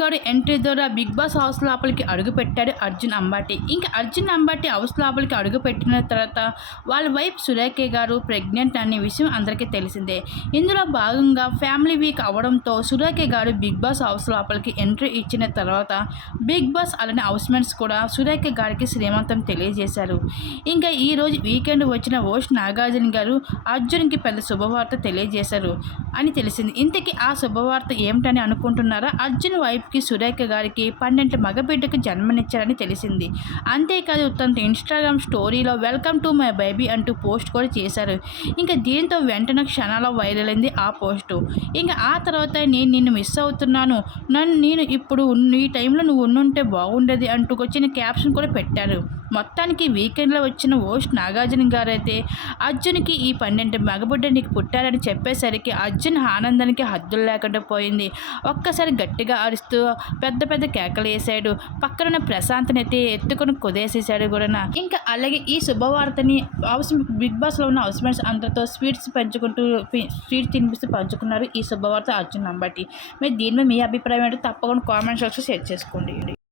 గారు ఎంట్రీ ద్వారా big boss house లోపలికి అడుగుపెట్టాడు అర్జున్ అంబాటి. ఇంకా అర్జున్ అంబాటి హౌస్ లోపలికి అడుగుపెట్టిన తర్వాత వాళ్ళ వైఫ్ సురేఖ గారు ప్రెగ్నెంట్ అనే విషయం అందరికీ తెలిసిందే. ఇందులో భాగంగా ఫ్యామిలీ వీక్ అవ్వడంతో సురేఖ గారు బిగ్ బాస్ హౌస్ లోపలికి ఎంట్రీ ఇచ్చిన తర్వాత బిగ్ బాస్ అలానే హౌస్ మేట్స్ కూడా సురేఖ గారికి శ్రీమంతం తెలియజేశారు. ఇంకా ఈరోజు వీకెండ్ వచ్చిన ఓష్ నాగార్జున గారు అర్జున్కి పెద్ద శుభవార్త తెలియజేశారు అని తెలిసింది. ఇంతకీ ఆ శుభవార్త ఏమిటని అనుకుంటున్నారా? అర్జున్ వైఫ్కి సురేఖ గారికి 12 మగబిడ్డకు జన్మనిచ్చారని తెలిసింది. అంతేకాదు తన ఇన్స్టాగ్రామ్ స్టోరీలో వెల్కమ్ టు మై బేబీ అంటూ పోస్ట్ కూడా చేశారు. ఇంకా దీంతో వెంటనే క్షణాల్లో వైరల్ అయింది ఆ పోస్టు. ఇంకా ఆ తర్వాత నేను నిన్ను మిస్ అవుతున్నాను, నేను ఇప్పుడు ఈ టైంలో నువ్వు ఉండుంటే బాగుండేది అంటూ వచ్చిన క్యాప్షన్ కూడా పెట్టారు. మొత్తానికి వీకెండ్లో వచ్చిన ఓష్ నాగార్జున గారు అయితే అర్జున్కి ఈ 12 మగబిడ్డ నీకు పుట్టారని చెప్పేసరికి అర్జున్ ఆనందానికి హద్దులు లేకుండా పోయింది. ఒక్కసారి గట్టిగా అరుస్తూ పెద్ద పెద్ద కేకలు వేసాడు. పక్కన ప్రశాంత్ని అయితే ఎత్తుకొని కుదేసేసాడు కూడా. ఇంకా అలాగే ఈ శుభవార్తని బిగ్ బాస్లో ఉన్న హౌస్ మేట్స్ అందరితో స్వీట్స్ తినిపిస్తూ పంచుకున్నారు ఈ శుభవార్త అర్జున్ అంబాటి. మీరు దీని మీద మీ అభిప్రాయం ఏంటో తప్పకుండా కామెంట్ సెక్షన్లో షేర్ చేసుకోండి.